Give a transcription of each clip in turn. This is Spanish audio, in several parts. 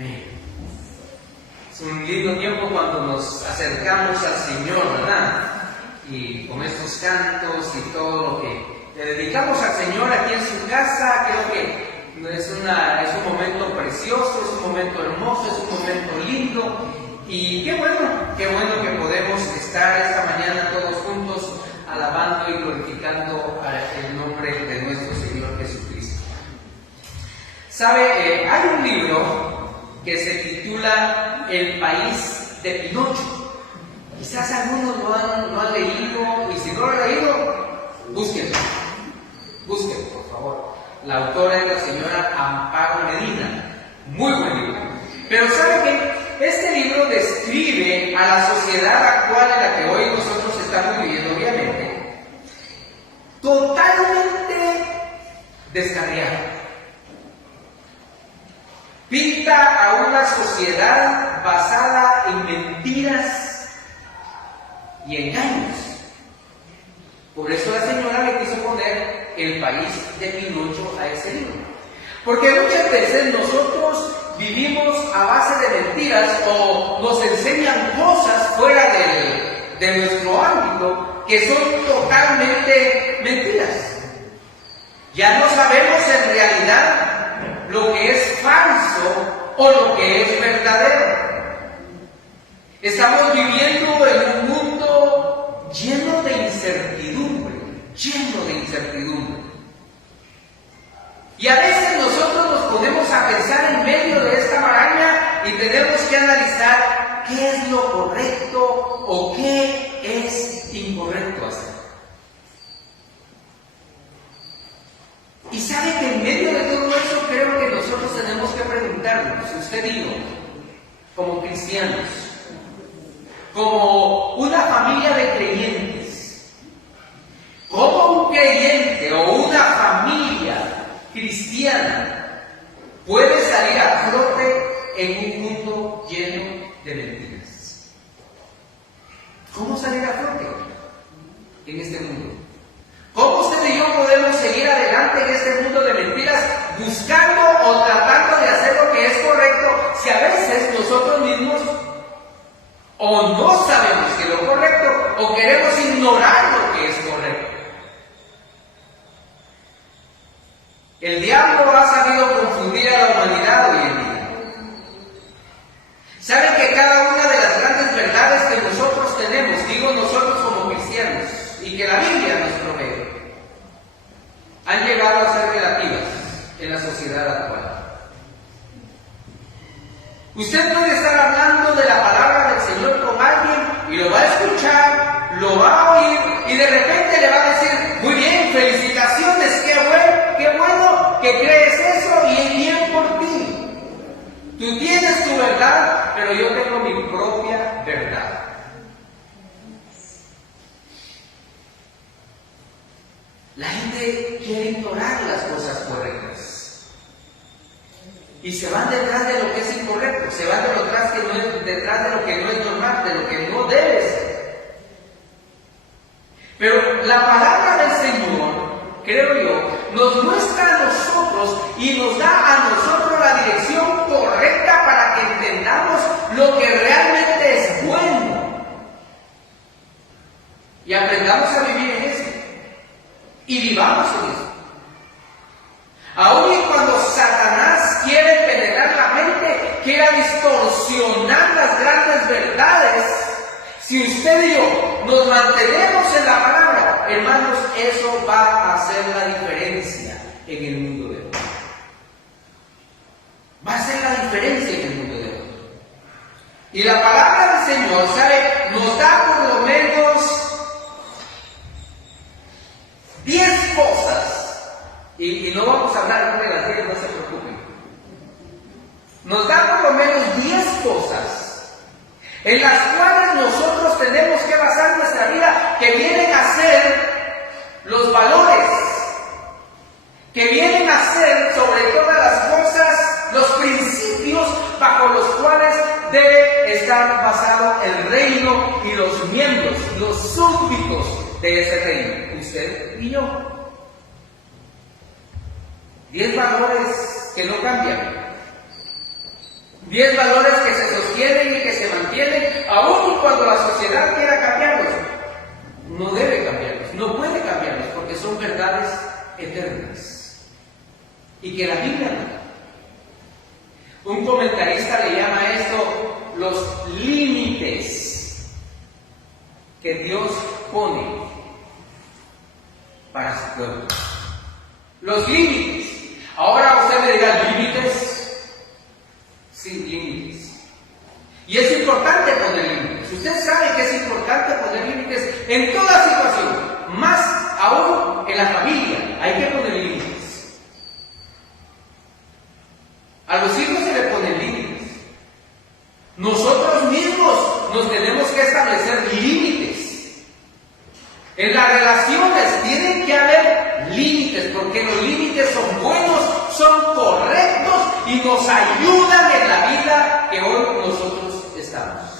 Es un lindo tiempo cuando nos acercamos al Señor, ¿verdad? Y con estos cantos y todo lo que le dedicamos al Señor aquí en su casa, creo que es un momento precioso, es un momento hermoso, es un momento lindo. Y qué bueno que podemos estar esta mañana todos juntos alabando y glorificando el nombre de nuestro Señor Jesucristo. ¿Sabe? Hay un libro que se titula El País de Pinocho. Quizás algunos lo han leído, y si no lo han leído, búsquenlo, por favor. La autora es la señora Amparo Medina. Muy buen libro. Pero ¿sabe qué? Este libro describe a la sociedad actual en la que hoy nosotros estamos viviendo, obviamente, totalmente descarriada. Pinta a una sociedad basada en mentiras y engaños. Por eso la señora le quiso poner El País de Pinocho a ese libro. Porque muchas veces nosotros vivimos a base de mentiras o nos enseñan cosas fuera de nuestro ámbito que son totalmente mentiras. Ya no sabemos en realidad lo que es falso o lo que es verdadero. Estamos viviendo en un mundo lleno de incertidumbre. Y a veces nosotros nos ponemos a pensar en medio de esta maraña y tenemos que analizar qué es lo correcto o qué es incorrecto hacer. Y sabe que en medio de todo eso creo que nosotros tenemos que preguntarnos, usted y yo, como cristianos, como una familia de creyentes, ¿cómo un creyente o una familia cristiana puede salir a flote en un mundo lleno de mentiras? ¿Cómo salir a flote en este mundo? ¿Cómo usted y yo podemos seguir adelante en este mundo de mentiras, buscando o tratando de hacer lo que es correcto, si a veces nosotros mismos o no sabemos que es lo correcto o queremos ignorar lo que es correcto? El diablo ha sabido confundir a la humanidad hoy en día. ¿Saben que cada una de las grandes verdades que nosotros tenemos, digo nosotros como cristianos, y que la Biblia nos provee, han llegado a ser relativas en la sociedad actual? Usted puede estar hablando de la palabra del Señor con alguien y lo va a escuchar, lo va a oír y de repente le va a decir: muy bien, felicitaciones, qué bueno que crees eso y bien por ti. Tú tienes tu verdad, pero yo tengo mi propia verdad. La gente quiere ignorar las cosas correctas y se van detrás de lo que es incorrecto, se van detrás de lo que no es normal, de lo que no debe ser. Pero la palabra del Señor, creo yo, nos muestra a nosotros y nos da a nosotros la dirección correcta para que entendamos lo que realmente es bueno y aprendamos a vivir en eso y vivamos en eso. Aún y cuando Satanás quiere penetrar la mente, quiera distorsionar las grandes verdades, si usted y yo nos mantenemos en la palabra, hermanos, eso va a hacer la diferencia en el mundo de hoy. Va a hacer la diferencia en el mundo de hoy. Y la palabra del Señor, ¿sabe? Nos da por lo menos 10 cosas. Y no vamos a hablar de las 10, no se preocupen. Nos da por lo menos 10 cosas en las cuales nosotros tenemos que basar nuestra vida, que vienen a ser los valores, que vienen a ser sobre todas las cosas los principios bajo los cuales debe estar basado el reino y los miembros, los súbditos de ese reino, usted y yo. 10 valores que no cambian. 10 valores que se sostienen y que se mantienen, aun cuando la sociedad quiera cambiarlos. No debe cambiarlos, no puede cambiarlos, porque son verdades eternas. Y que la Biblia no. Un comentarista le llama a esto los límites que Dios pone para su pueblo. Los límites. Ahora usted me dirá, ¿límites? Sí, límites. Y es importante poner límites. Usted sabe que es importante poner límites en toda situación, más aún en la familia. Hay que poner límites. A los hijos se le ponen límites. Nosotros mismos nos tenemos que establecer límites. En las relaciones tienen que haber límites, porque los límites son buenos, son correctos y nos ayudan en la vida que hoy nosotros estamos.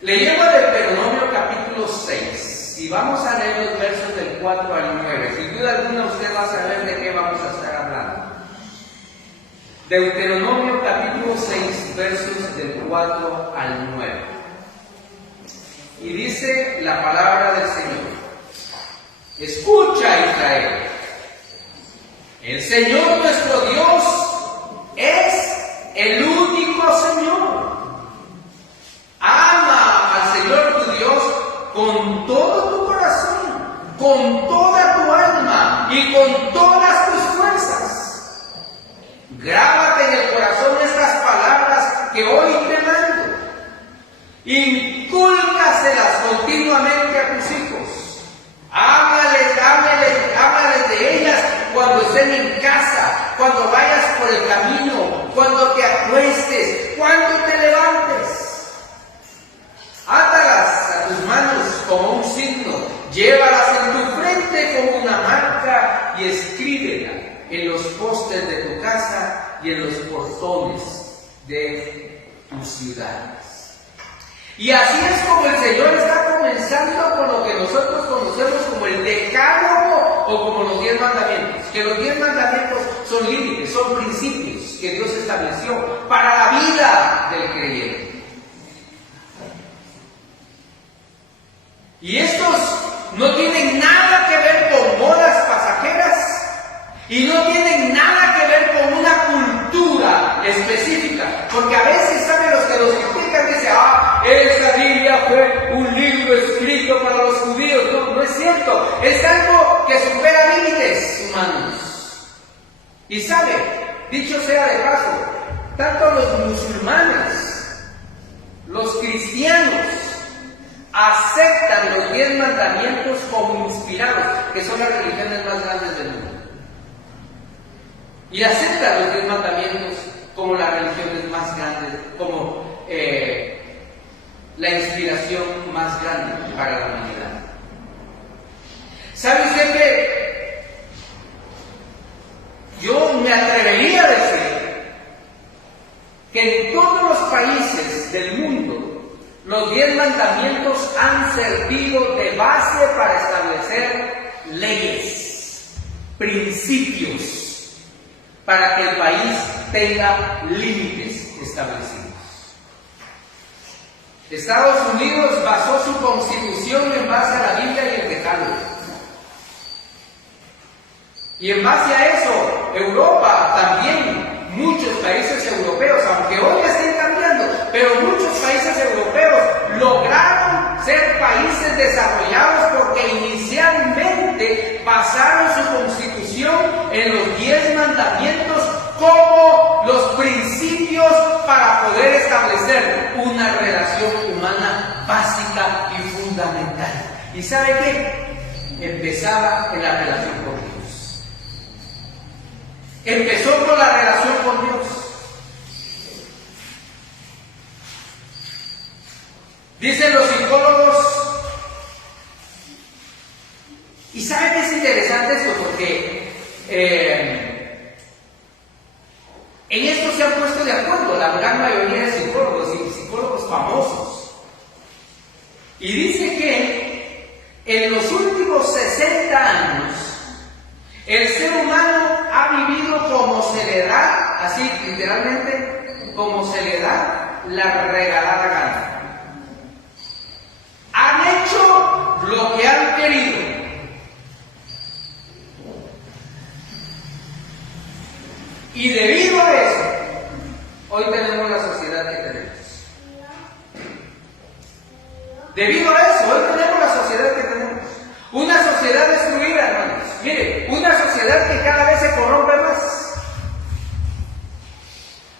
Leyendo Deuteronomio capítulo 6, y vamos a leer los versos del 4 al 9. Sin duda alguna usted va a saber de qué vamos a estar hablando. Deuteronomio capítulo 6, versos del 4 al 9. Y dice la palabra del Señor: escucha, Israel, el Señor nuestro Dios es el único Señor. Ama al Señor tu Dios con todo tu corazón, con toda tu alma y con todas tus fuerzas. Grábate en el corazón estas palabras que hoy te mando. Incúlcaselas continuamente a tus hijos. Háblales de ellas cuando estén en casa, cuando vayas por el camino, cuando te acuestes, cuando te levantes. Átalas a tus manos como un signo, llévalas en tu frente como una marca y escríbela en los postes de tu casa y en los portones de tus ciudades. Y así es como el Señor está comenzando con lo que nosotros conocemos como el decálogo o como los 10 mandamientos. Que los 10 mandamientos son límites, son principios que Dios estableció para la vida del creyente. Y estos no tienen nada que ver con modas pasajeras y no tienen nada que ver con una cultura específica, porque a veces, ¿saben? Los que nos critican dicen, esa Biblia fue un libro escrito para los judíos. No es cierto, es algo que supera límites humanos. Y sabe, dicho sea de paso, tanto los musulmanes, los cristianos, aceptan los 10 mandamientos como inspirados, que son las religiones más grandes del mundo. Y aceptan los 10 mandamientos como las religiones más grandes, como la inspiración más grande para la humanidad. ¿Sabe usted que yo me atrevería a decir que en todos los países del mundo los 10 mandamientos han servido de base para establecer leyes, principios, para que el país tenga límites establecidos? Estados Unidos basó su constitución en base a la Biblia y el Decálogo. Y en base a eso, Europa también, muchos países europeos, aunque hoy estén cambiando, pero muchos países europeos lograron ser países desarrollados porque inicialmente basaron su constitución en los 10 mandamientos como los principios para poder establecer una relación humana básica y fundamental. ¿Y sabe qué? Empezaba en la relación con Dios. Empezó con la relación con Dios. Dicen los psicólogos, y sabe que es interesante esto porque en esto se han puesto de acuerdo la gran mayoría de psicólogos y psicólogos famosos. Y dice que en los últimos 60 años el ser humano ha vivido como se le da así literalmente, como se le da la regalada gana. Han hecho lo que han querido. Y debido a eso, hoy tenemos la sociedad que tenemos. Debido a eso, hoy tenemos la sociedad que tenemos. Una sociedad destruida, hermanos. Mire, una sociedad que cada vez se corrompe más.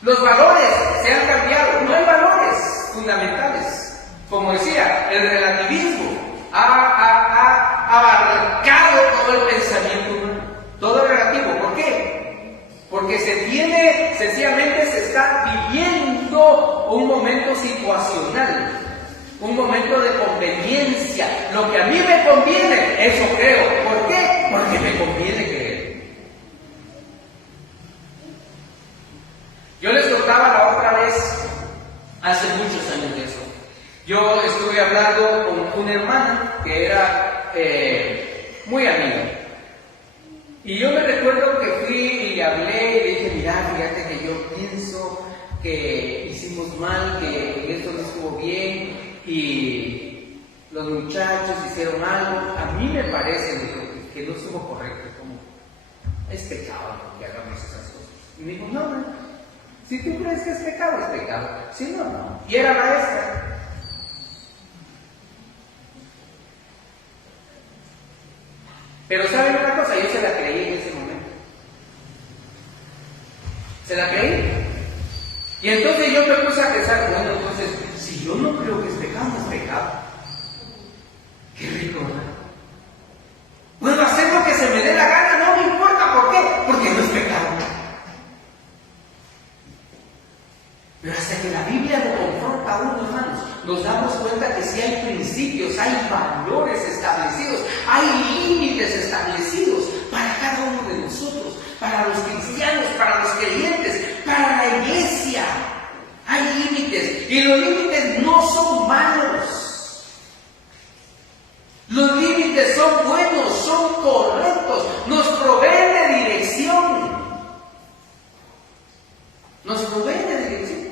Los valores se han cambiado. No hay valores fundamentales. Como decía, el relativismo ha abarcado todo el pensamiento humano. Todo es relativo. ¿Por qué? Porque sencillamente se está viviendo un momento situacional. Un momento de conveniencia. Lo que a mí me conviene, eso creo. ¿Por qué? Porque me conviene creer. Yo les contaba la otra vez, hace muchos años de eso. Yo estuve hablando con una hermana que era muy amiga. Y yo me recuerdo que fui y hablé y le dije, mira, fíjate que yo pienso que hicimos mal, que esto no estuvo bien. Y los muchachos hicieron algo, a mí me parece que no estuvo correcto, como es pecado que hagamos esas cosas. Y me dijo, no, si tú crees que es pecado, es pecado. Si no, no. Y era maestra. Pero ¿saben una cosa? Yo se la creí en ese momento. Se la creí. Y entonces yo me puse a pensar, bueno, entonces, si yo no creo que es pecado, no es pecado. Qué rico, ¿verdad? Puedo hacer lo que se me dé la gana, no me importa. ¿Por qué? Porque no es pecado. Pero hasta que la Biblia lo confronta a uno, hermanos, nos damos cuenta que sí hay principios, hay valores establecidos, hay límites establecidos para cada uno de nosotros, para los cristianos, para los creyentes, para la iglesia. Hay límites, y los límites no son malos. Los límites son buenos, son correctos, nos proveen de dirección. Nos proveen de dirección.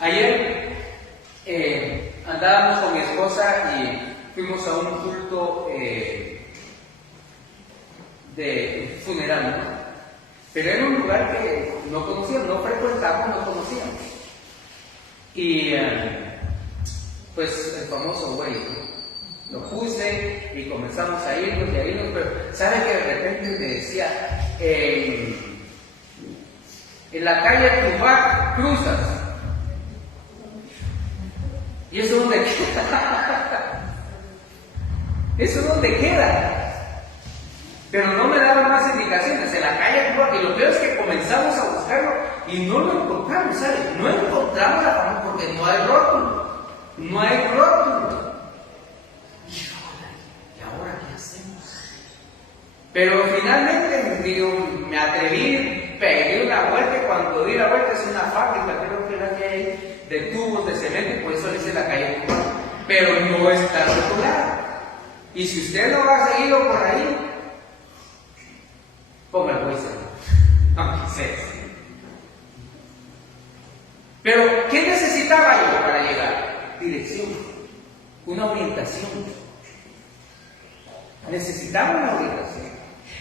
Ayer andábamos con mi esposa y fuimos a un culto de funeral, ¿no? Pero era un lugar que no conocíamos, no frecuentamos, no conocíamos. Y pues el famoso güey, ¿no? Lo puse y comenzamos a irnos y a irnos, pero ¿sabe que de repente me decía, en la calle Tupac cruzas? ¿Y eso dónde queda? ¿Eso dónde queda? Pero no me daban más indicaciones. En la calle Tupac, y lo peor es que comenzamos a buscarlo y no lo encontramos, ¿sabes? No encontramos la famosa porque no hay rótulo. No hay rótulo. ¿Y ahora qué hacemos? Pero finalmente, digo, me atreví, pegué una vuelta y cuando di la vuelta es una fábrica, creo que era que hay de tubos de cemento y por eso le hice la calle Tupac. Pero no está rotulada. Y si usted no ha seguido por ahí, ponga el juicio. Aunque sea. Pero, ¿qué necesitaba yo para llegar? Dirección, una orientación. Necesitaba una orientación.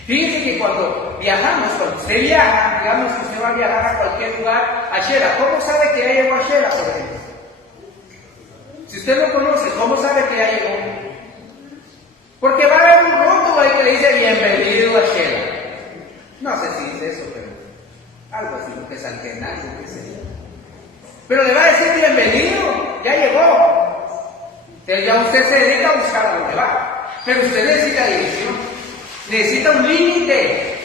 Fíjense que cuando viajamos, cuando usted viaja, digamos que usted va a viajar a cualquier lugar, a Shela, ¿cómo sabe que ya llegó a Shela, por ejemplo? Si usted no conoce, ¿cómo sabe que ya llegó? Porque va a haber un rótulo ahí que le dice bienvenido a Shela. No sé si dice eso, pero algo así, lo que es algo que sería. Pero le va a decir bienvenido, ya llegó. Entonces ya usted se dedica a buscar a dónde va. Pero usted necesita dirección, necesita un límite,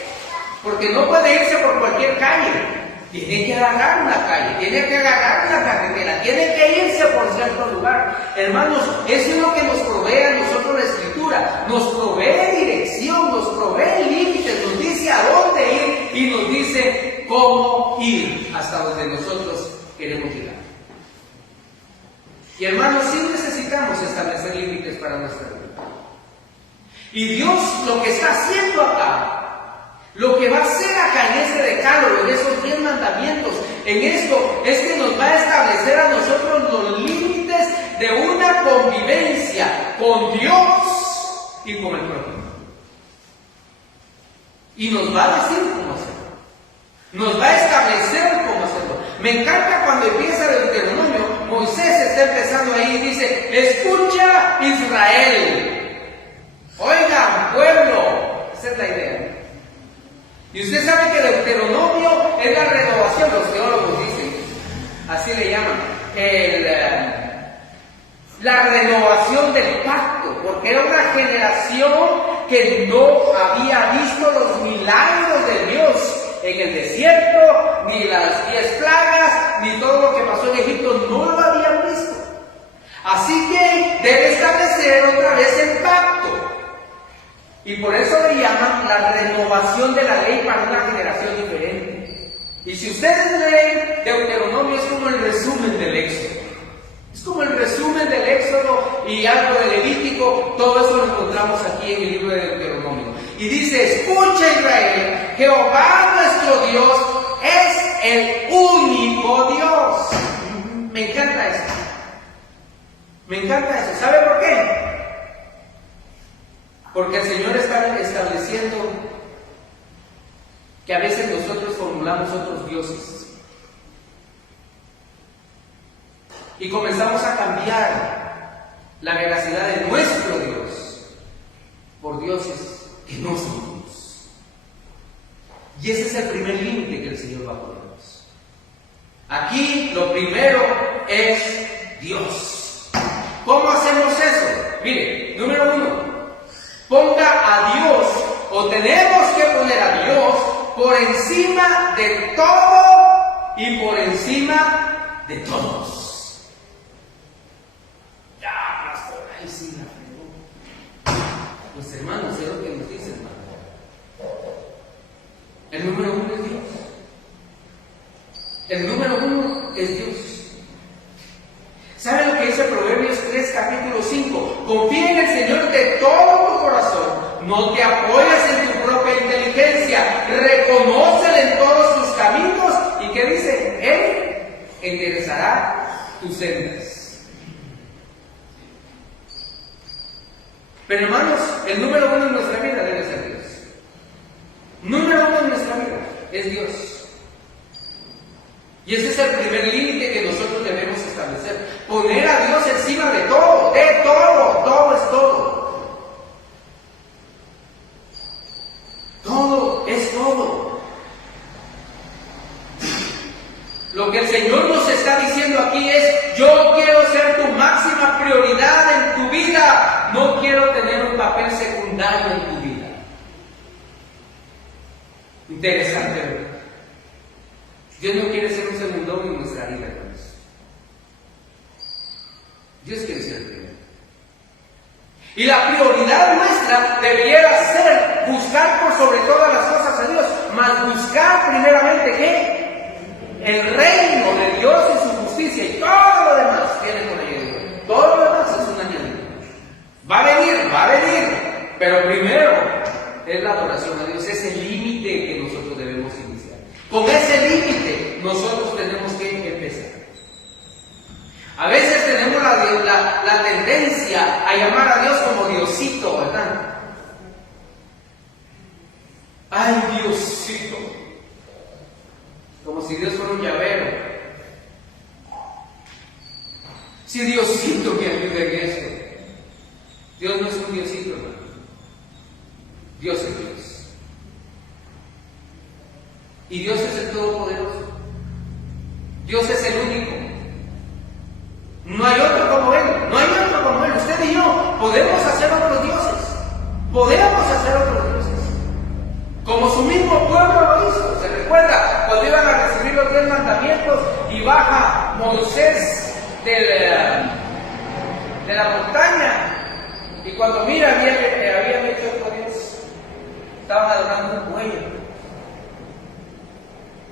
porque no puede irse por cualquier calle. Tiene que agarrar una calle, tiene que agarrar una carretera, tiene que irse por cierto lugar. Hermanos, eso es lo que nos provee a nosotros la Escritura. Nos provee dirección, nos provee límites, nos dice a dónde ir y nos dice cómo ir hasta donde nosotros queremos llegar. Y hermanos, sí necesitamos establecer límites para nuestra vida. Y Dios lo que está haciendo acá Lo que va a hacer acá en ese decálogo, en esos 10 mandamientos, en esto, es que nos va a establecer a nosotros los límites de una convivencia con Dios y con el prójimo. Y nos va a decir cómo hacerlo. Nos va a establecer cómo hacerlo. Me encanta cuando empieza el Deuteronomio, Moisés está empezando ahí y dice: escucha Israel. Oigan, pueblo. Esa es la idea. Y usted sabe que el Deuteronomio es la renovación, los teólogos dicen, así le llaman, la renovación del pacto, porque era una generación que no había visto los milagros de Dios en el desierto, ni las 10 plagas, ni todo lo que pasó en Egipto, no lo habían visto. Así que debe establecer otra vez el pacto. Y por eso le llaman la renovación de la ley para una generación diferente. Y si ustedes leen Deuteronomio, es como el resumen del Éxodo. Es como el resumen del Éxodo y algo de Levítico. Todo eso lo encontramos aquí en el libro de Deuteronomio. Y dice: escucha Israel, Jehová nuestro Dios es el único Dios. Me encanta eso. Me encanta eso. ¿Sabe por qué? Porque el Señor está estableciendo que a veces nosotros formulamos otros dioses y comenzamos a cambiar la veracidad de nuestro Dios por dioses que no son Dios. Y ese es el primer límite que el Señor va a ponernos. Aquí lo primero es Dios. ¿Cómo hacemos eso? Mire, número 1. Ponga a Dios, o tenemos que poner a Dios por encima de todo y por encima de todos. Ya, pastor, ahí sí la fregó. Pues hermanos, es lo que nos dice, hermano. El número 1 es Dios. El número 1 es Dios. ¿Sabe lo que dice Proverbios 3, capítulo 5? Confía en el Señor de todo tu corazón. No te apoyes en tu propia inteligencia. Reconócele en todos tus caminos. ¿Y qué dice? Él enderezará tus sendas. Pero hermanos, el número 1 en nuestra vida debe ser Dios. Número 1 en nuestra vida es Dios. Y ese es el primer límite que nosotros debemos establecer. Poner a Dios encima de todo, todo es todo. Todo es todo. Lo que el Señor nos está diciendo aquí es: yo quiero ser tu máxima prioridad en tu vida. No quiero tener un papel secundario en tu vida. Interesante, ¿verdad? Dios no quiere ser un segundón en nuestra vida, hermanos. Dios quiere ser el primero. Y la prioridad nuestra debería ser buscar por sobre todas las cosas a Dios, mas buscar primeramente ¿qué? El reino de Dios y su justicia, y todo lo demás viene con ello. Todo lo demás es un añadido. Va a venir, pero primero es la adoración a Dios, es el límite que nosotros debemos iniciar. Con ese límite nosotros tenemos que empezar. A veces tenemos la tendencia a llamar a Dios como Diosito, ¿verdad? ¡Ay, Diosito! Como si Dios fuera un llavero. Si Diosito me ayuda en esto. Dios no es un Diosito, hermano. Dios es Dios. Y Dios es el Todopoderoso. Dios es el único. No hay otro como Él. No hay otro como Él. Usted y yo podemos hacer otros dioses. Podemos hacer otros dioses. Como su mismo pueblo lo hizo. ¿Se recuerda? Cuando iban a recibir los 10 mandamientos y baja Moisés de la montaña. Y cuando mira, habían hecho otro Dios. Estaban adorando un buey.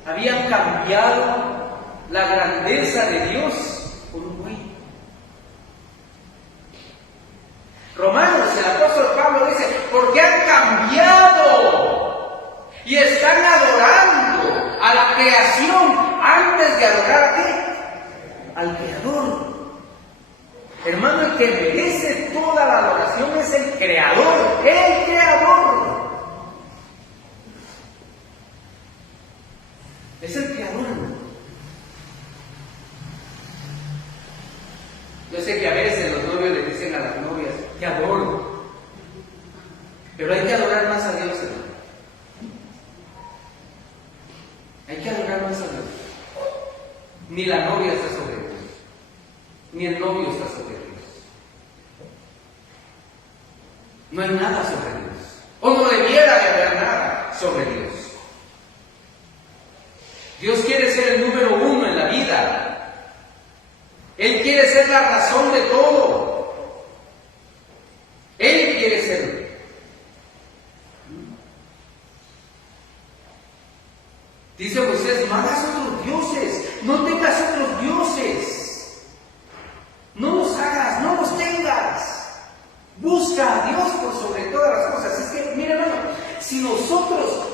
Habían cambiado la grandeza de Dios por un buey. Romanos, el apóstol Pablo dice: porque han cambiado y que adorar más a Dios. Ni la novia está sobre Dios, ni el novio está sobre Dios. No hay nada sobre Dios, o no debiera de haber nada sobre Dios. Dios quiere ser el número uno en la vida. Él quiere ser la razón de todo. Él quiere serlo. Dice Moisés, no hagas otros dioses, no tengas otros dioses. No los hagas, no los tengas. Busca a Dios por sobre todas las cosas. Es que, mira hermano, si nosotros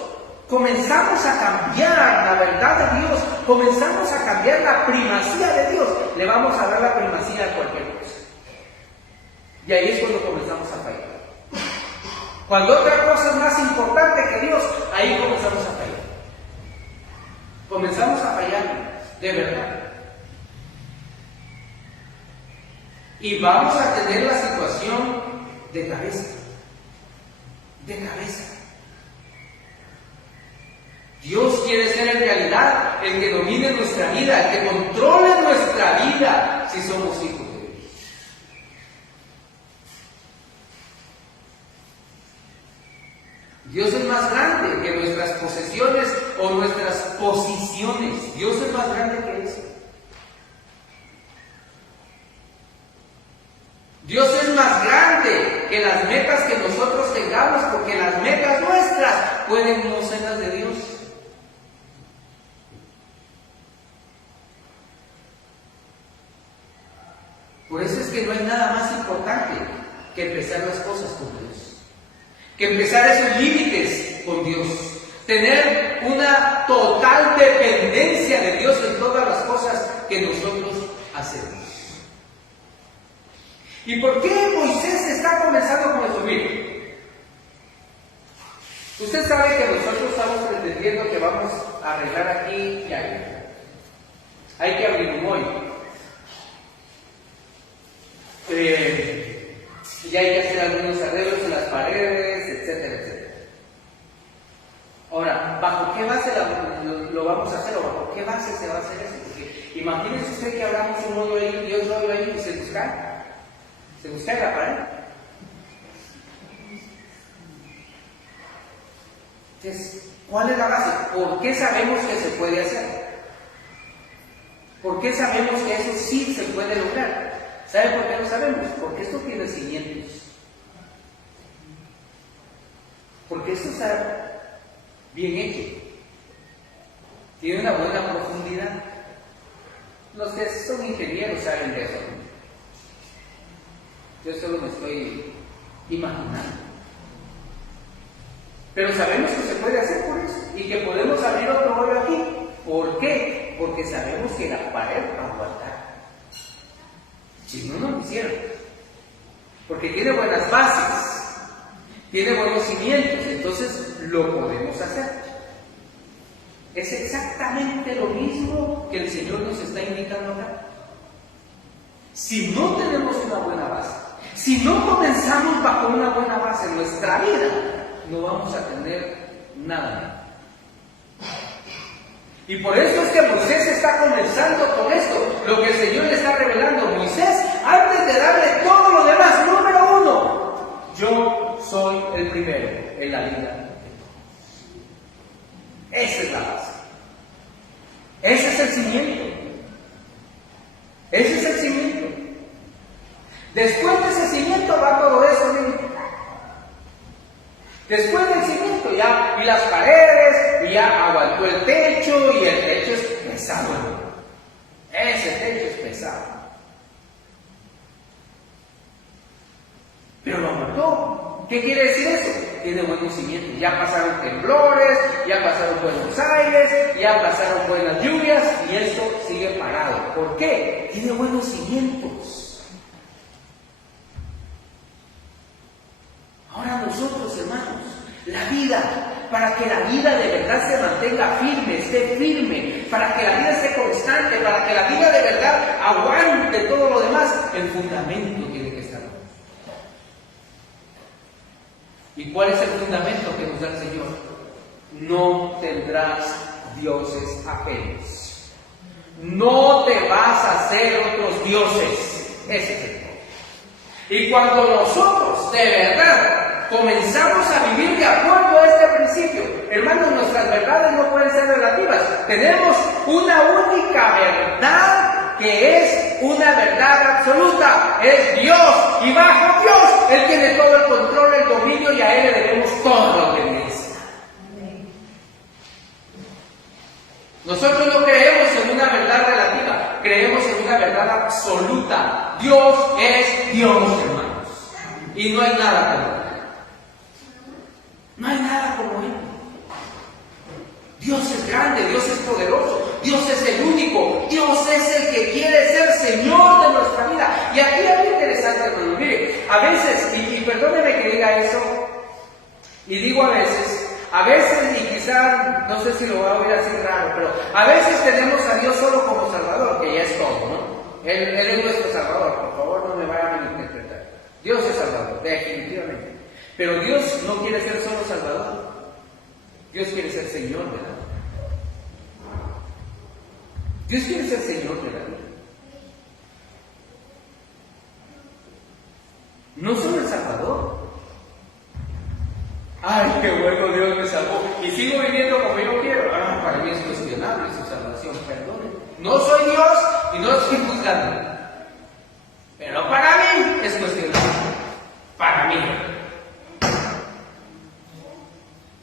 comenzamos a cambiar la verdad de Dios, comenzamos a cambiar la primacía de Dios, le vamos a dar la primacía a cualquier cosa. Y ahí es cuando comenzamos a fallar. Cuando otra cosa es más importante que Dios, ahí comenzamos a fallar. Comenzamos a fallar, de verdad. Y vamos a tener la situación de cabeza. De cabeza. Dios quiere ser en realidad el que domine nuestra vida, el que controle nuestra vida, si somos hijos de Dios. Dios es más grande que nuestras posesiones o nuestras posiciones. Dios es más grande que eso. Dios es más grande que las metas que nosotros tengamos, porque las metas nuestras pueden no ser las de Dios. Por eso es que no hay nada más importante que empezar las cosas con Dios, que empezar esos límites con Dios, tener una total dependencia de Dios en todas las cosas que nosotros hacemos. ¿Y por qué Moisés está comenzando con eso? Mire, usted sabe que nosotros estamos pretendiendo que vamos a arreglar aquí y allá. Hay que abrir un hoyo. Ya hay que hacer algunos arreglos en las paredes, etcétera, etcétera. Ahora, ¿bajo qué base lo vamos a hacer o bajo qué base se va a hacer eso? Porque imagínese usted que abramos un hoyo ahí y otro hoyo ahí y se nos cae. ¿Se nos cae la pared? Entonces, ¿cuál es la base? ¿Por qué sabemos que se puede hacer? ¿Por qué sabemos que eso sí se puede lograr? ¿Sabe por qué lo sabemos? Porque esto tiene cimientos. Porque esto está bien hecho. Tiene una buena profundidad. Los que son ingenieros saben de eso. Yo solo me estoy imaginando. Pero sabemos que se puede hacer por eso. Y que podemos abrir otro hoyo aquí. ¿Por qué? Porque sabemos que la pared va a aguantar. Si no, no lo hicieron. Porque tiene buenas bases, tiene buenos cimientos, entonces lo podemos hacer. Es exactamente lo mismo que el Señor nos está indicando acá. Si no tenemos una buena base, si no comenzamos bajo una buena base en nuestra vida, no vamos a tener nada. Y por eso es que Moisés está comenzando con esto, lo que el Señor le está revelando. Moisés, antes de darle todo lo demás, número uno, yo soy el primero en la vida. Esa es la base. Ese es el cimiento. Ese es el cimiento. Después de ese cimiento va todo eso, ¿sí? Después del cimiento ya, y las paredes, y ya aguantó el techo, y el techo es pesado. Ese techo es pesado. Pero lo aguantó. ¿Qué quiere decir eso? Tiene buenos cimientos. Ya pasaron temblores, ya pasaron buenos aires, ya pasaron buenas lluvias, y esto sigue parado. ¿Por qué? Tiene buenos cimientos. Ahora nosotros, hermanos, la vida, para que la vida de verdad se mantenga firme, esté firme, para que la vida esté constante, para que la vida de verdad aguante todo lo demás, el fundamento tiene que estar. ¿Y cuál es el fundamento que nos da el Señor? No tendrás dioses ajenos. No te vas a hacer otros dioses. Ese es el punto. Y cuando nosotros de verdad comenzamos a vivir de acuerdo a este principio, hermanos, nuestras verdades no pueden ser relativas. Tenemos una única verdad que es una verdad absoluta. Es Dios, y bajo Dios Él tiene todo el control, el dominio, y a Él le debemos todo lo que merece. Nosotros no creemos en una verdad relativa, creemos en una verdad absoluta. Dios es Dios, hermanos, y no hay nada como Él. No hay nada como Él. Dios es grande, Dios es poderoso, Dios es el único, Dios es el que quiere ser Señor de nuestra vida. Y aquí hay algo interesante, hermano. Mire, a veces, y perdóneme que diga eso, y digo a veces, y quizá, no sé si lo va a oír así raro, pero a veces tenemos a Dios solo como Salvador, que ya es todo, ¿no? Él es nuestro Salvador, por favor no me vayan a malinterpretar. Dios es Salvador, definitivamente. Pero Dios no quiere ser solo Salvador. Dios quiere ser Señor de la vida. Dios quiere ser Señor de la vida. No solo el Salvador. Ay, qué bueno, Dios me salvó. Y sigo viviendo como yo quiero. Para mí es cuestionable su salvación, perdón. No soy Dios y no estoy juzgando. Pero para mí es cuestionable. Para mí.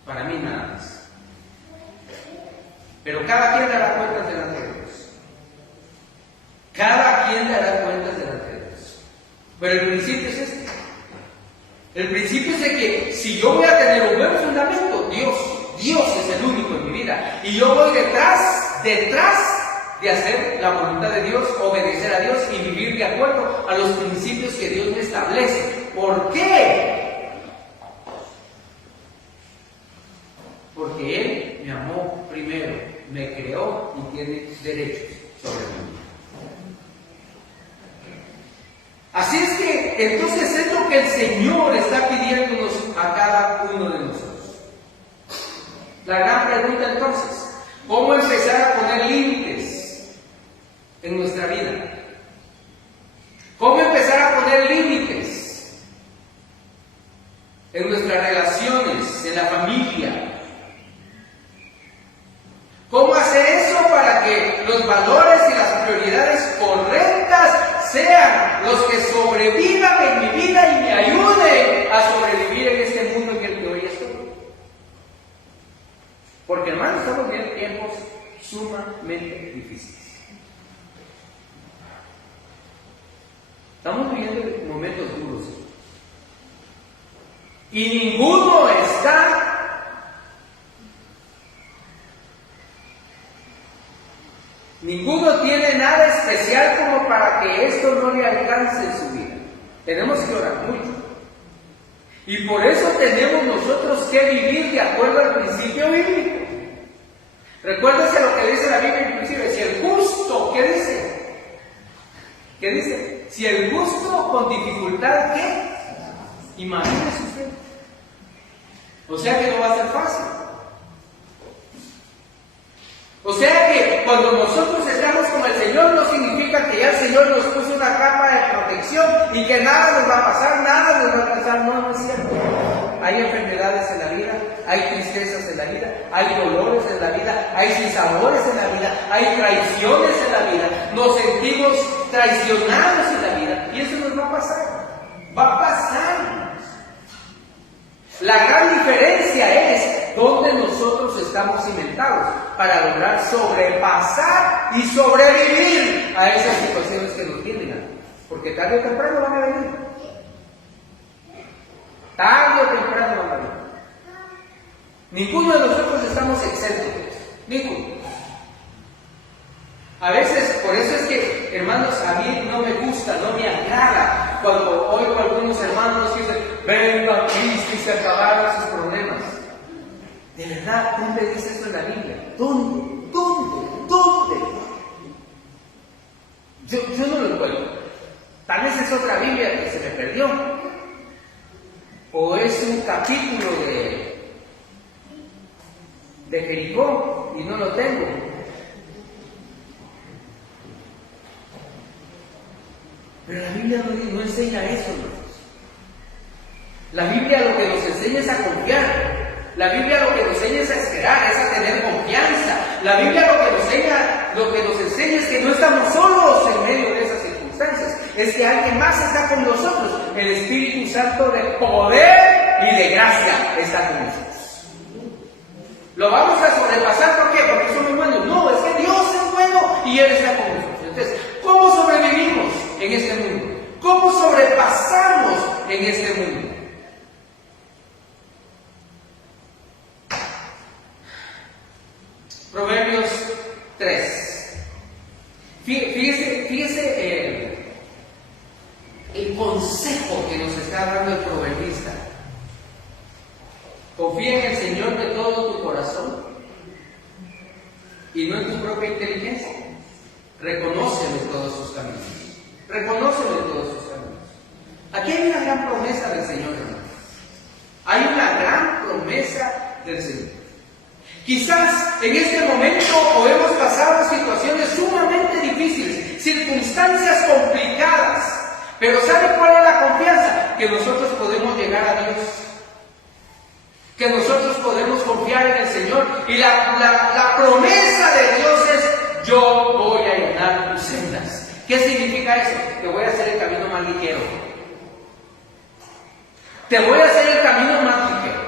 Para mí nada más. Pero cada quien dará cuentas delante de Dios. Cada quien dará cuentas delante de Dios. Pero el principio es este. El principio es de que si yo voy a tener un buen fundamento, Dios es el único en mi vida. Y yo voy detrás de hacer la voluntad de Dios, obedecer a Dios y vivir de acuerdo a los principios que Dios me establece. ¿Por qué? Porque Él me amó primero, me creó y tiene derechos sobre mí. Así es que, entonces, es lo que el Señor está pidiéndonos a cada uno de nosotros. La gran pregunta entonces, ¿cómo empezar a poner límites en nuestra vida? ¿Cómo empezar a poner límites en nuestras relaciones, en la familia? ¿Cómo hacer eso para que los valores y las prioridades correctas sean los que sobrevivan en mi vida y me ayuden a sobrevivir en este mundo en el que hoy estoy? Porque, hermanos, estamos viviendo tiempos sumamente difíciles. Estamos viviendo momentos duros. Y ninguno tiene nada especial como para que esto no le alcance en su vida. Tenemos que orar mucho. Y por eso tenemos nosotros que vivir de acuerdo al principio bíblico. Recuérdese lo que dice la Biblia inclusive. Si el justo, ¿qué dice? ¿Qué dice? Si el justo con dificultad, ¿qué? Imagínese usted. O sea que no va a ser fácil. O sea que cuando nosotros estamos con el Señor no significa que ya el Señor nos puso una capa de protección y que nada nos va a pasar, nada nos va a pasar. No, no es cierto. Hay enfermedades en la vida, hay tristezas en la vida, hay dolores en la vida, hay sinsabores en la vida, hay traiciones en la vida, nos sentimos traicionados en la vida y eso nos va a pasar. Va a pasar. La gran diferencia es dónde nosotros estamos cimentados para lograr sobrepasar y sobrevivir a esas situaciones que nos vienen. Porque tarde o temprano van a venir. Tarde o temprano van a venir. Ninguno de nosotros estamos exentos. Ninguno. A veces, por eso es que, hermanos, a mí no me gusta, no me agrada cuando oigo a algunos hermanos que dicen, venga a Cristo y se acabaron sus problemas. De verdad, ¿dónde dice eso en la Biblia? ¿Dónde? Yo no lo encuentro. Tal vez es otra Biblia que se me perdió. O es un capítulo de de Jericó y no lo tengo. Pero la Biblia no enseña eso, hermanos. La Biblia lo que nos enseña es a confiar. La Biblia lo que nos enseña es a esperar, es a tener confianza. La Biblia lo que nos enseña es que no estamos solos en medio de esas circunstancias. Es que alguien más está con nosotros. El Espíritu Santo de poder y de gracia está con nosotros. ¿Lo vamos a sobrepasar? ¿Por qué? Porque somos buenos. No, es que Dios es bueno y Él está con nosotros. Entonces, ¿cómo sobrevivimos en este mundo? ¿Cómo sobrepasamos en este mundo? Proverbios 3. Fíjese el consejo que nos está dando el proverbista. Confía en el Señor de todo tu corazón y no en tu propia inteligencia. Reconócelo en todos sus caminos. Reconócelo en todos sus caminos. Aquí hay una gran promesa del Señor, hermanos. Hay una gran promesa del Señor. Quizás en este momento o hemos pasado situaciones sumamente difíciles, circunstancias complicadas, pero ¿sabe cuál es la confianza? Que nosotros podemos llegar a Dios, que nosotros podemos confiar en el Señor, y la promesa de Dios es: yo voy a llenar tus sendas. ¿Qué significa eso? Te voy a hacer el camino más ligero. Te voy a hacer el camino más ligero,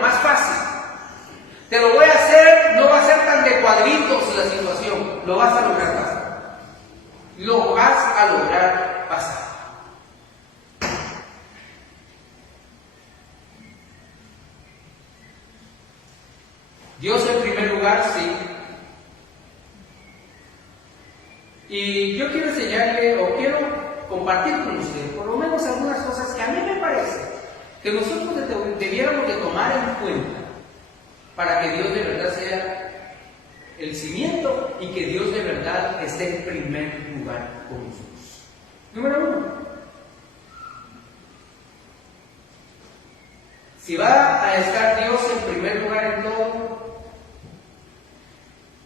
más fácil. Te lo voy a hacer, no va a ser tan de cuadritos la situación, lo vas a lograr pasar. Lo vas a lograr pasar. Dios en primer lugar, sí. Y yo quiero enseñarle, o quiero compartir con usted, por lo menos algunas cosas que a mí me parece que nosotros debiéramos de tomar en cuenta para que Dios de verdad sea el cimiento y que Dios de verdad esté en primer lugar con nosotros. Número 1. Si va a estar Dios en primer lugar en todo,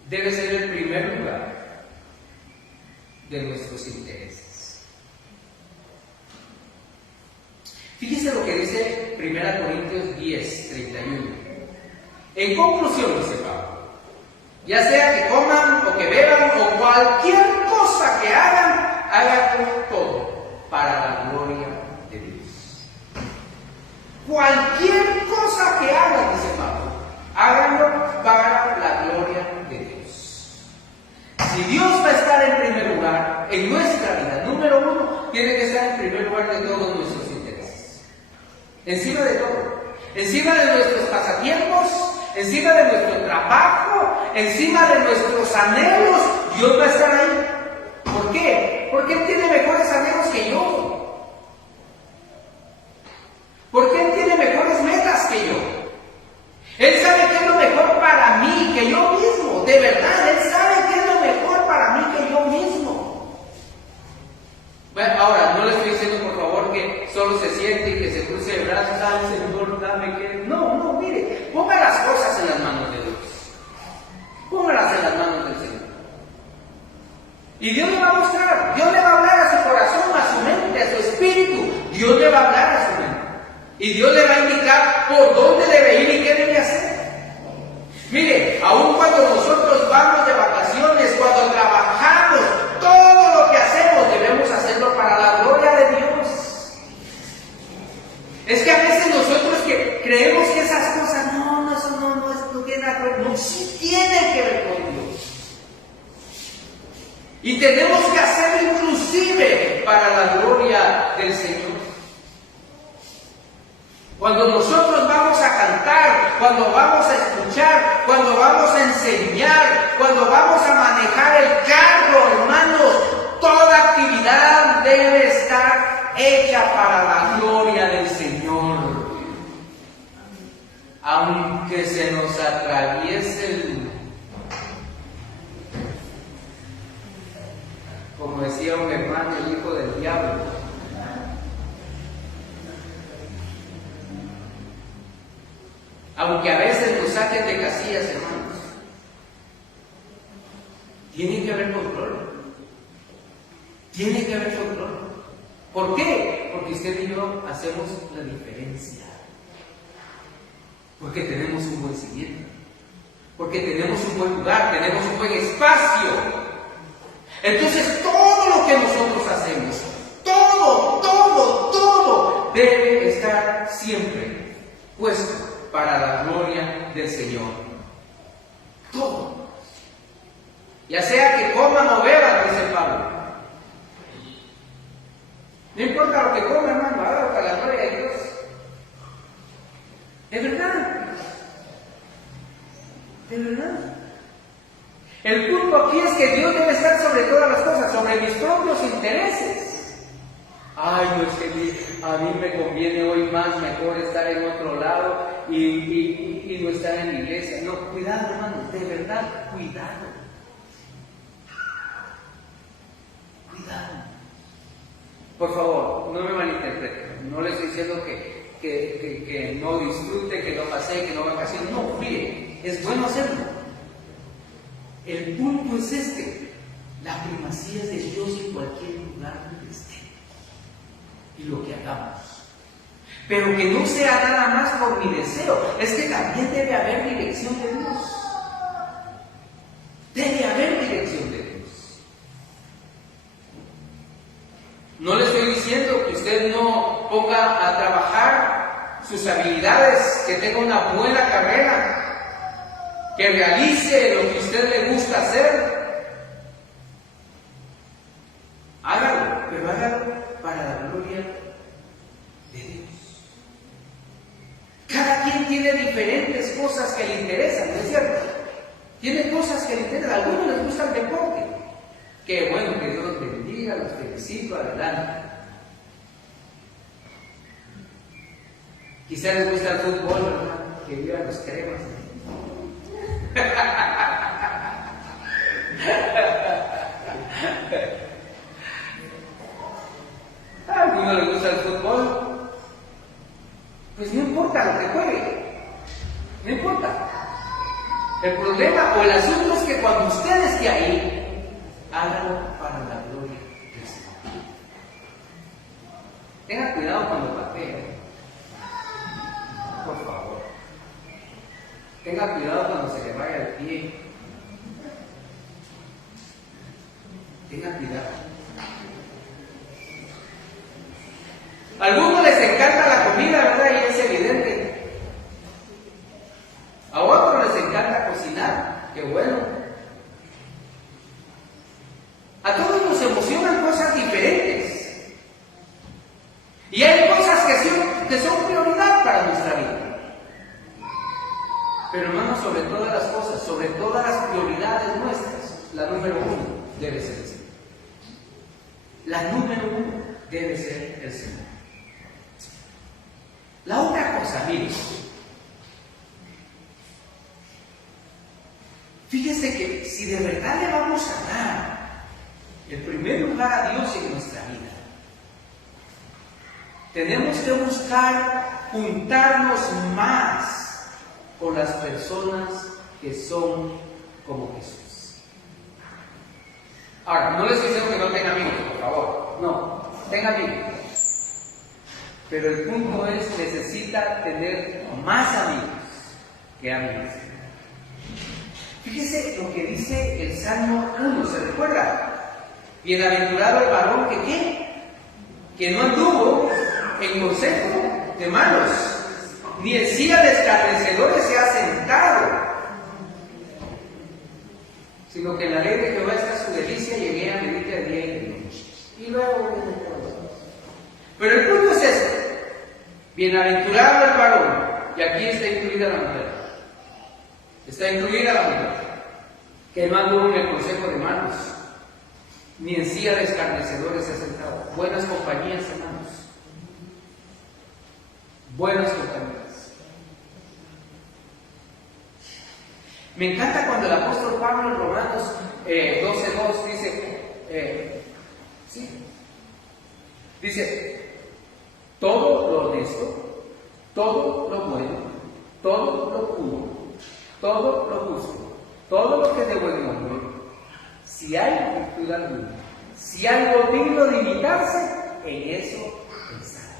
debe ser el primer lugar de nuestros intereses. Fíjese lo que dice 1 Corintios 10, 31. En conclusión, dice Pablo, ya sea que coman o que beban o cualquier cosa que hagan todo para la gloria de Dios. Cualquier cosa que hagan, dice Pablo, háganlo para la gloria de Dios. Si Dios va a estar en primer lugar en nuestra vida, número 1, tiene que estar en primer lugar de todos nuestros intereses. Encima de todo. Encima de nuestros pasatiempos, encima de nuestro trabajo, encima de nuestros anhelos, Dios va a estar ahí. ¿Por qué? Porque Él tiene mejores anhelos que yo. Porque Él tiene mejores metas que yo. Él sabe qué es lo mejor para mí que yo mismo. De verdad, Él sabe qué es lo mejor para mí que yo mismo. Bueno, ahora, no le estoy diciendo, por favor, que solo se siente y que se cruce de brazos: ay, Señor, dame que... No, mire, ponga las cosas en las manos de Dios. Póngalas en las manos del Señor. Y Dios le va a mostrar, Dios le va a hablar a su corazón, a su mente, a su espíritu. Dios le va a hablar a su mente. Y Dios le va a indicar por dónde debe ir y qué debe hacer. Mire, aun cuando nosotros vamos de vacaciones, cuando trabajamos, todo lo que hacemos debemos hacerlo para la gloria de Dios. Es que a veces nosotros que creemos que esas cosas, eso no tiene nada que ver, no, sí tiene que ver con Dios. Y tenemos que hacerlo inclusive para la gloria del Señor. Cuando nosotros vamos a cantar, cuando vamos a escuchar, cuando vamos a enseñar, cuando vamos a manejar el carro, hermanos, toda actividad debe estar hecha para la gloria del Señor. Aunque se nos atraviese como decía un hermano, el hijo del diablo. Aunque a veces saquen de casillas, hermanos. Tiene que haber control. Tiene que haber control. ¿Por qué? Porque usted y yo hacemos la diferencia. Porque tenemos un buen cimiento. Porque tenemos un buen lugar, tenemos un buen espacio. Entonces todo lo que nosotros hacemos, todo debe estar siempre puesto para la gloria del Señor. Todo. Ya sea que coman o beban, dice Pablo. No importa lo que coman, hermano, hágalo para la gloria de Dios. Es verdad. Es verdad. El punto aquí es que Dios debe estar sobre todas las cosas, sobre mis propios intereses. Ay, no, es que a mí me conviene hoy más, mejor estar en otro lado y no estar en la iglesia. No, cuidado, hermano, de verdad, cuidado. Cuidado. Por favor, no me malinterpreten. No les estoy diciendo que no disfrute, que no pase, que no vacacione. No, mire, es bueno hacerlo. El punto es este: la primacía es de Dios en cualquier lugar donde esté y lo que hagamos. Pero que no sea nada más por mi deseo, es que también debe haber dirección de Dios. Debe haber dirección de Dios. No le estoy diciendo que usted no ponga a trabajar sus habilidades, que tenga una buena carrera, que realice lo que a usted le gusta hacer. Hágalo, pero hágalo para la gloria de Dios. Cada quien tiene diferentes cosas que le interesan, ¿no es cierto? Tiene cosas que le interesan. A algunos les gusta el deporte. Qué bueno, que Dios los bendiga, los felicito, adelante. Quizá les gusta el fútbol, ¿verdad? Que vivan los cremas. A algunos les gusta el fútbol. Pues no importa lo que juegue. No importa. El problema o el asunto es que cuando usted esté ahí, hágalo para la gloria del Señor. Tenga cuidado cuando patee. Por favor. Tenga cuidado cuando se le vaya el pie. Tenga cuidado. A algunos les encanta la comida, ¿verdad? Y es evidente. A otros les encanta cocinar. Qué bueno. A todos nos emocionan cosas diferentes. Y hay cosas que son prioridad para nuestra vida. Pero hermanos, sobre todas las cosas, sobre todas las prioridades nuestras, la número uno debe ser el Señor. La número uno debe ser el Señor. La otra cosa, miren. Fíjese que si de verdad le vamos a dar el primer lugar a Dios en nuestra vida, tenemos que buscar juntarnos más con las personas que son como Jesús. Ahora, no les estoy diciendo que no tengan amigos, por favor. No, tengan amigos. Pero el punto es, necesita tener más amigos que amigos. Fíjese lo que dice el Salmo 1, ¿se recuerda? Bienaventurado el varón que ¿qué? Que no anduvo en consejo de malos, ni en silla de escarnecedores se ha sentado, sino que en la ley de Jehová está su delicia y en ella medita de día y de noche. Y luego viene todo lo demás. Pero el punto es este: bienaventurado el varón, y aquí está incluida la mujer. Está incluida la mujer, que no anduvo en el consejo de malos, ni en silla de escarnecedores se ha sentado. Buenas compañías, hermanos. Buenas compañías. Me encanta cuando el apóstol Pablo en Romanos 12:2 dice, todo lo honesto, todo lo bueno, todo lo puro, todo lo justo, todo lo que de buen nombre, si hay virtud alguna, si algo digno de imitarse, en eso pensar.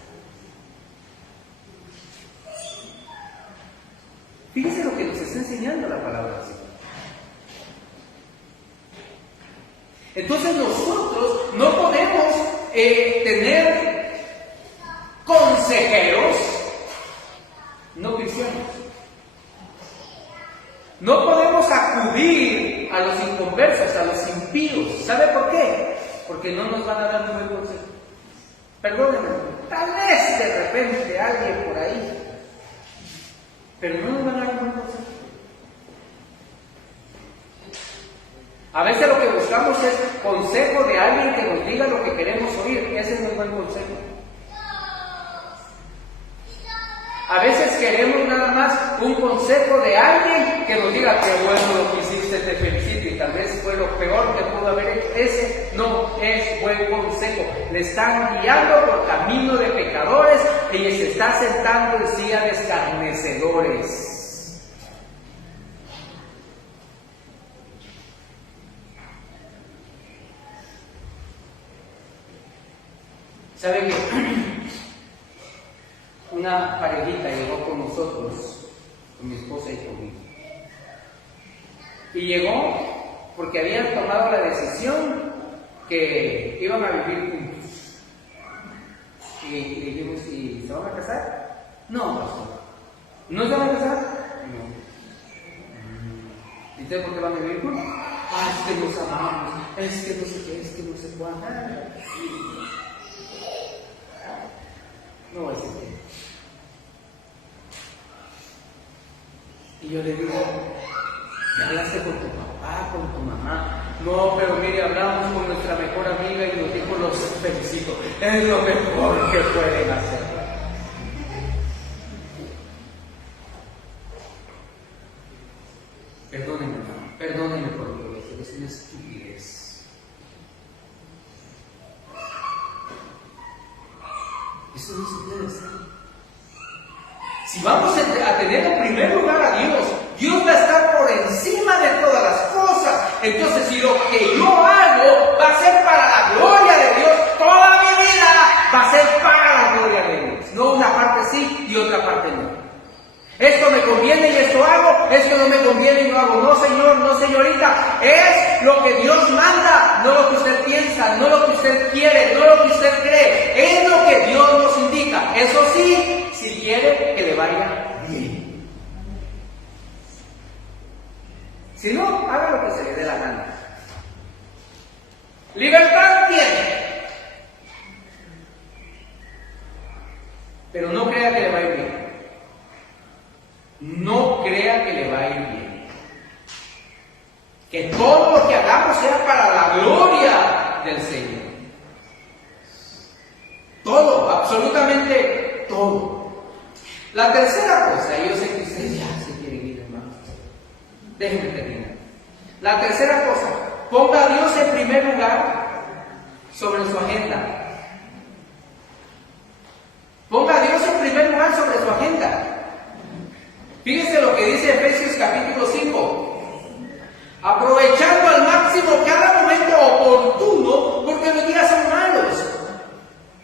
Fíjense lo que nos está enseñando la palabra del Señor. Entonces nosotros no podemos tener consejeros no cristianos. No podemos acudir a los inconversos, a los impíos. ¿Sabe por qué? Porque no nos van a dar un buen consejo. Perdónenme, tal vez de repente alguien por ahí, pero no nos van a dar un buen consejo. A veces lo que buscamos es consejo de alguien que nos diga lo que queremos oír. Ese no es buen consejo. A veces queremos nada más un consejo de alguien que nos diga qué bueno lo que hiciste, te felicito, y tal vez fue lo peor que pudo haber hecho. Ese no es buen consejo. Le están guiando por camino de pecadores y se está sentando en silla de escarnecedores. ¿Saben que una parejita llegó con nosotros, con mi esposa y conmigo? Y llegó porque habían tomado la decisión que iban a vivir juntos. Y dijimos, ¿y se van a casar? No, pastor. ¿No se van a casar? No. ¿Y ustedes por qué van a vivir juntos? Ah, es que nos amamos, es que no sé qué, es que no sé cuándo. No voy a decir qué. Y yo le digo, ¿me hablaste con tu papá, con tu mamá? No, pero mire, hablamos con nuestra mejor amiga y nos dijo, los felicito, es lo mejor que pueden hacer. Perdónenme, hermano, perdónenme por lo que voy a decir, es una estupidez. Eso no se puede hacer. Si vamos a tener en primer lugar a Dios, Dios va a estar por encima de todas las cosas. Entonces, si lo que yo hago va a ser para la gloria de Dios, toda mi vida va a ser para la gloria de Dios. No una parte sí y otra parte no. Esto me conviene y esto hago, esto no me conviene y no hago. No, señor, no, señorita. Es lo que Dios manda, no lo que usted piensa, no lo que usted quiere, no lo que usted cree. Es lo que Dios nos indica. Eso sí, si quiere que le vaya bien. Si no, haga lo que se le dé la gana. Libertad tiene. Pero no crea que le va a ir bien. No crea que le va a ir bien. Que todo lo que hagamos sea para la gloria del Señor. Todo, absolutamente todo. La tercera cosa, yo sé que ustedes ya se quieren ir, hermanos. Déjenme terminar. La tercera cosa, ponga a Dios en primer lugar sobre su agenda. Ponga a Dios en primer lugar sobre su agenda. Fíjense lo que dice Efesios capítulo 5. Aprovechando al máximo cada momento oportuno, porque los días son malos.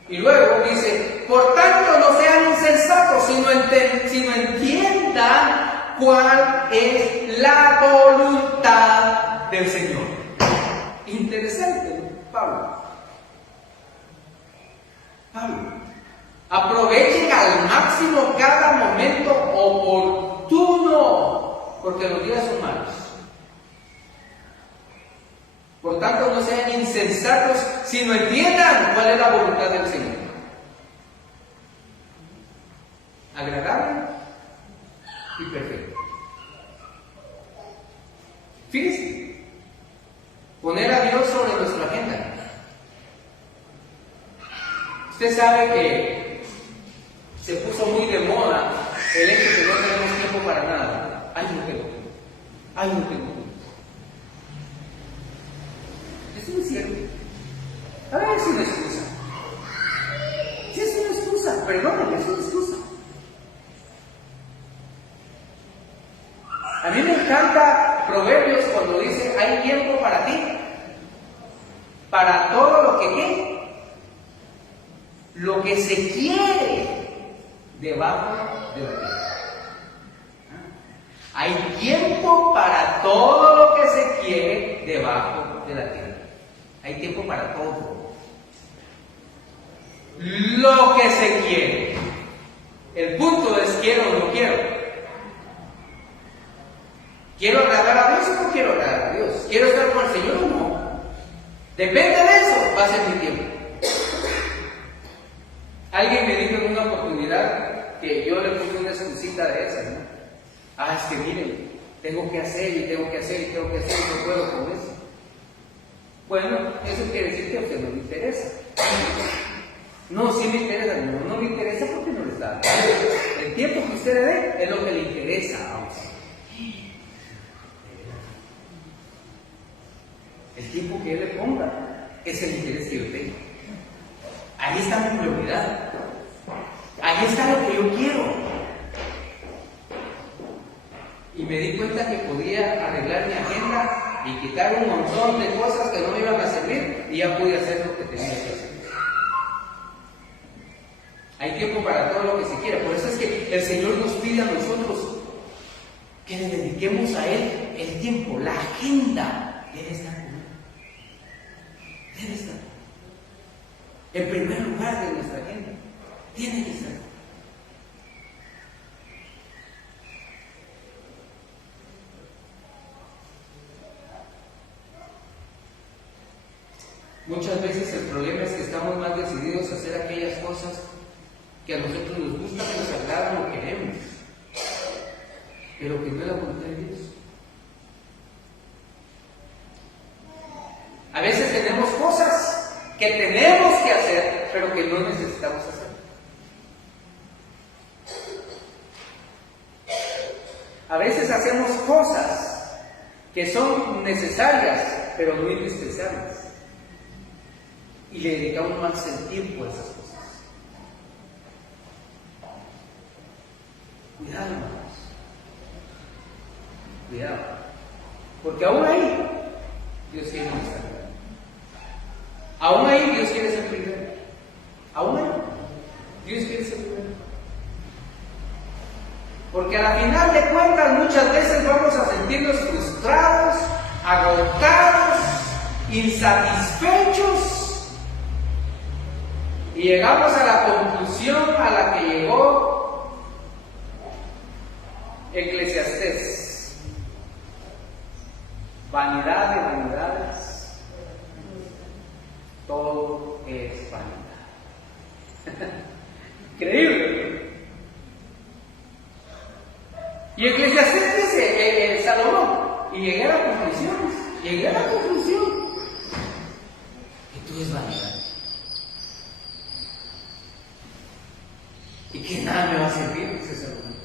Y luego dice, por tanto no sean insensatos, sino entiendan cuál es la voluntad del Señor. Interesante, Pablo. Aprovechen al máximo cada momento oportuno, porque los días son malos. Por tanto, no sean insensatos, sino entiendan cuál es la voluntad del Señor. Agradable y perfecto. Fíjense, poner a Dios sobre nuestra agenda. Usted sabe que se puso muy de moda el hecho de que no tenemos tiempo para nada. Ay, no tengo tiempo. Ay, no tengo tiempo. Eso no es cierto. A ver, es una excusa. Sí, es una excusa. Perdóname, es una excusa. A mí me encanta Proverbios cuando dice, hay tiempo para ti, para todo lo que ¿qué? Lo que se quiere debajo de la tierra. Hay tiempo para todo lo que se quiere debajo de la tierra. Hay tiempo para todo. Lo que se quiere. El punto es quiero o no quiero. ¿Quiero agradar a Dios o no quiero agradar a Dios? ¿Quiero estar con el Señor o no? Depende de eso, va a ser mi tiempo. Alguien me dijo en una oportunidad que yo le puse una excusita de esas, ¿no? Es que miren, tengo que hacer y tengo que hacer y tengo que hacer y no puedo con eso. Bueno, eso quiere decir que a usted no le interesa. No, sí me interesa, no le interesa porque no le está. El tiempo que usted le dé es lo que le interesa a usted. El tiempo que él le ponga es el interés que yo tengo. Ahí está mi prioridad. Ahí está lo que yo quiero. Y me di cuenta que podía arreglar mi agenda y quitar un montón de cosas que no me iban a servir y ya pude hacer lo que tenía que hacer. Hay tiempo para todo lo que se quiera. Por eso es que el Señor nos pide a nosotros que le dediquemos a Él el tiempo. La agenda debe estar con Él. Debe estar en primer lugar de nuestra agenda. Tiene que estar. Muchas veces el problema es que estamos más decididos a hacer aquellas cosas que a nosotros nos gusta, que nos agradan o queremos, pero que no es la voluntad de Dios. A veces tenemos cosas que tenemos que hacer, pero que no necesitamos hacer. A veces hacemos cosas que son necesarias, pero no indispensables. Y le dedicamos más el tiempo a esas cosas. Cuidado, hermanos. Cuidado. Porque aún ahí, Dios quiere estar. Aún ahí, Dios quiere ser primero. Aún ahí, Dios quiere ser primero. Porque a la final de cuentas, muchas veces vamos a sentirnos frustrados, agotados, insatisfechos. Y llegamos a la conclusión a la que llegó Eclesiastés. Vanidad de vanidades, todo es vanidad. Increíble. Y Eclesiastés dice, Salomón, y llegué a la conclusión, que todo es vanidad. Y que nada me va a servir, dice Salomón.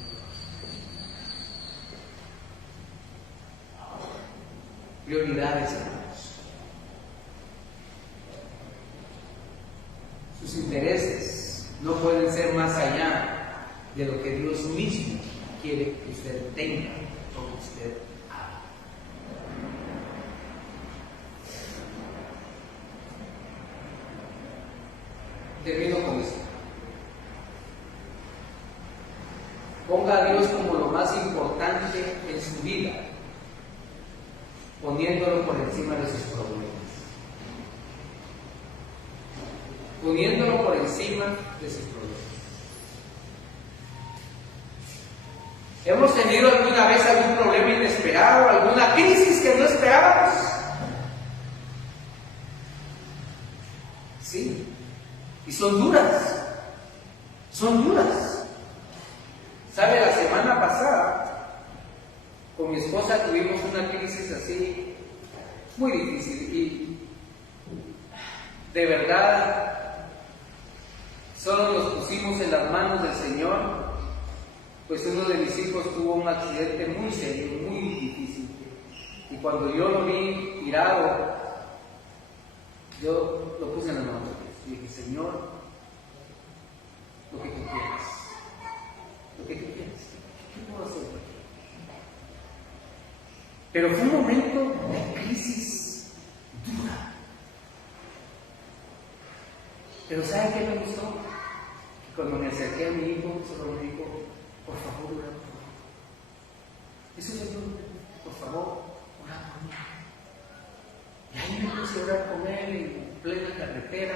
Prioridades, hermanos. Sus intereses no pueden ser más allá de lo que Dios mismo quiere que usted tenga o que usted haga. Termino con esto. Ponga a Dios como lo más importante en su vida, poniéndolo por encima de sus problemas. Poniéndolo por encima de sus problemas. ¿Hemos tenido alguna vez algún problema inesperado, alguna crisis que no esperábamos? Sí. Y son duras. Son duras. ¿Sabe? La semana pasada, con mi esposa tuvimos una crisis así, muy difícil. Y de verdad, solo nos pusimos en las manos del Señor, pues uno de mis hijos tuvo un accidente muy serio, muy difícil. Y cuando yo lo vi tirado, yo lo puse en las manos de Dios. Y dije, Señor, lo que tú quieras. Lo que tú quieras. ¿Qué puedo hacer por ti? Pero fue un momento de crisis dura. Pero ¿sabe qué me gustó? Que cuando me acerqué a mi hijo, solo me dijo, por favor, ora por mí. Eso es todo, por favor, ora por mí. Y ahí me puse a orar con él en plena carretera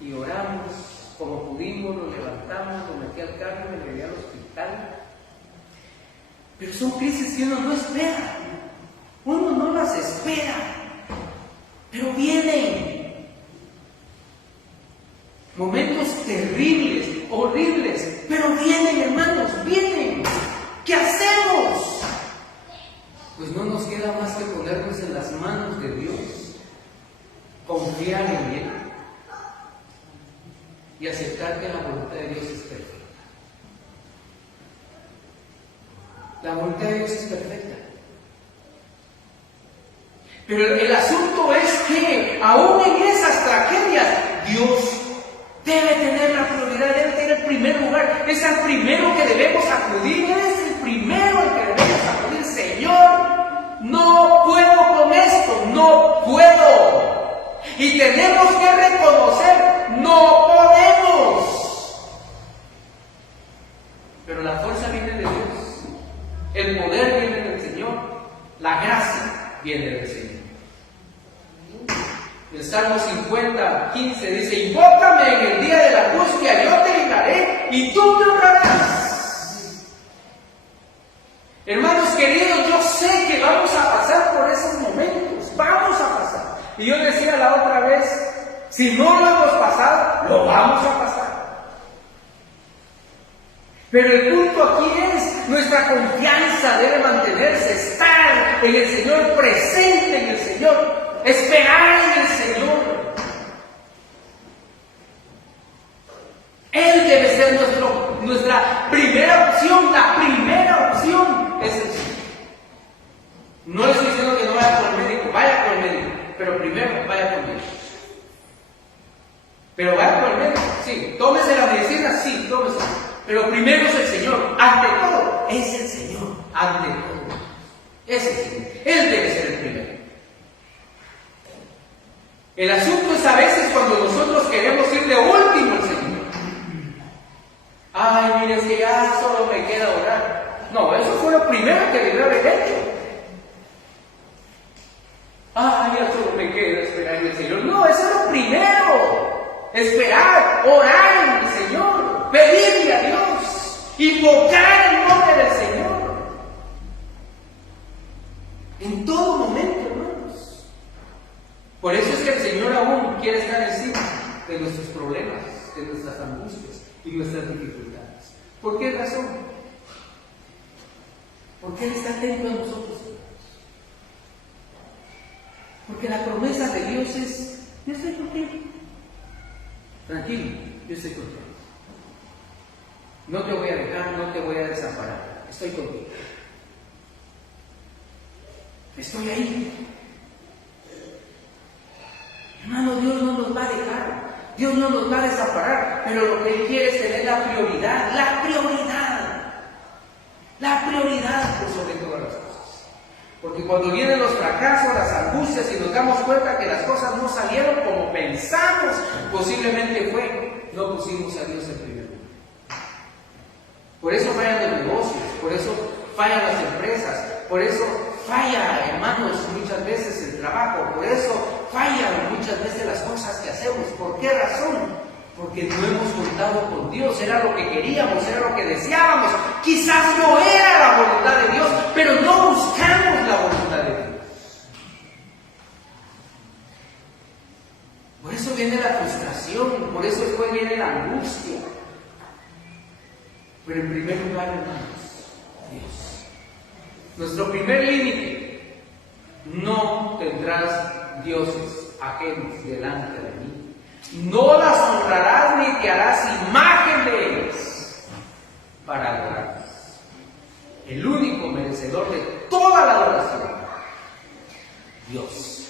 y oramos como pudimos, lo levantamos, lo metí al carro, me llevé al hospital. Pero son crisis que uno no espera, uno no las espera, pero vienen. Momentos terribles, horribles, pero vienen, hermanos, vienen. ¿Qué hacemos? Pues no nos queda más que ponernos en las manos de Dios, confiar en Él y aceptar que la voluntad de Dios es perfecta. La voluntad de Dios es perfecta. Pero el asunto es que aún en esas tragedias, Dios debe tener la prioridad, debe tener el primer lugar. Es el primero que debemos acudir, es el primero al que debemos acudir. Señor, no puedo con esto, no puedo. Y tenemos que reconocer, no podemos. Pero la fuerza viene de Dios. El poder viene del Señor, la gracia viene del Señor. El Salmo 50, 15 dice: invócame en el día de la angustia, yo te libraré y tú me honrarás. Hermanos queridos, yo sé que vamos a pasar por esos momentos, vamos a pasar. Y yo decía la otra vez, si no lo hemos pasado, lo vamos a pasar. Pero el punto aquí es, nuestra confianza debe mantenerse, estar en el Señor, presente en el Señor, esperar en el Señor. Él debe ser nuestra primera opción, la primera opción es el Señor. No le estoy diciendo que no vaya con el médico, vaya con el médico, pero primero vaya con Dios. Pero vaya con el médico, sí, tómese la medicina, sí, tómese. Pero primero es el Señor, ante todo, es el Señor, ante todo, es el Señor, Él debe ser el primero. El asunto es a veces cuando nosotros queremos ir de último al Señor. Ay, mire, es que ya solo me queda orar. No, eso fue lo primero que debió haber hecho. Ay, ya solo me queda esperar en el Señor. No, eso es lo primero. Esperar, orar en el Señor, pedirle a Dios, invocar el nombre del Señor. En todo momento, hermanos. Por eso es que el Señor aún quiere estar encima de nuestros problemas, de nuestras angustias y nuestras dificultades. ¿Por qué razón? Porque Él está atento a nosotros. Porque la promesa de Dios es: yo estoy contigo. Tranquilo, yo estoy contigo. No te voy a dejar, no te voy a desamparar. Estoy contigo. Estoy ahí. Hermano, Dios no nos va a dejar. Dios no nos va a desamparar. Pero lo que Él quiere es tener la prioridad. La prioridad. La prioridad por sobre todas las cosas. Porque cuando vienen los fracasos, las angustias y nos damos cuenta que las cosas no salieron como pensamos, posiblemente no pusimos a Dios en primer lugar. Por eso fallan los negocios, por eso fallan las empresas, por eso falla, hermanos, muchas veces el trabajo, por eso fallan muchas veces las cosas que hacemos. ¿Por qué razón? Porque no hemos contado con Dios. Era lo que queríamos, era lo que deseábamos. Quizás no era la voluntad de Dios, pero no buscamos la voluntad de Dios. Por eso viene la frustración, por eso después viene la angustia. Pero en primer lugar, hermanos, Dios. Nuestro primer límite: no tendrás dioses ajenos delante de mí. No las honrarás ni te harás imagen de ellas para adorarlas. El único merecedor de toda la adoración, Dios.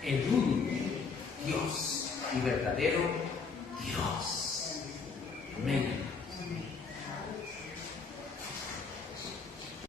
El único Dios y verdadero Dios. Amén.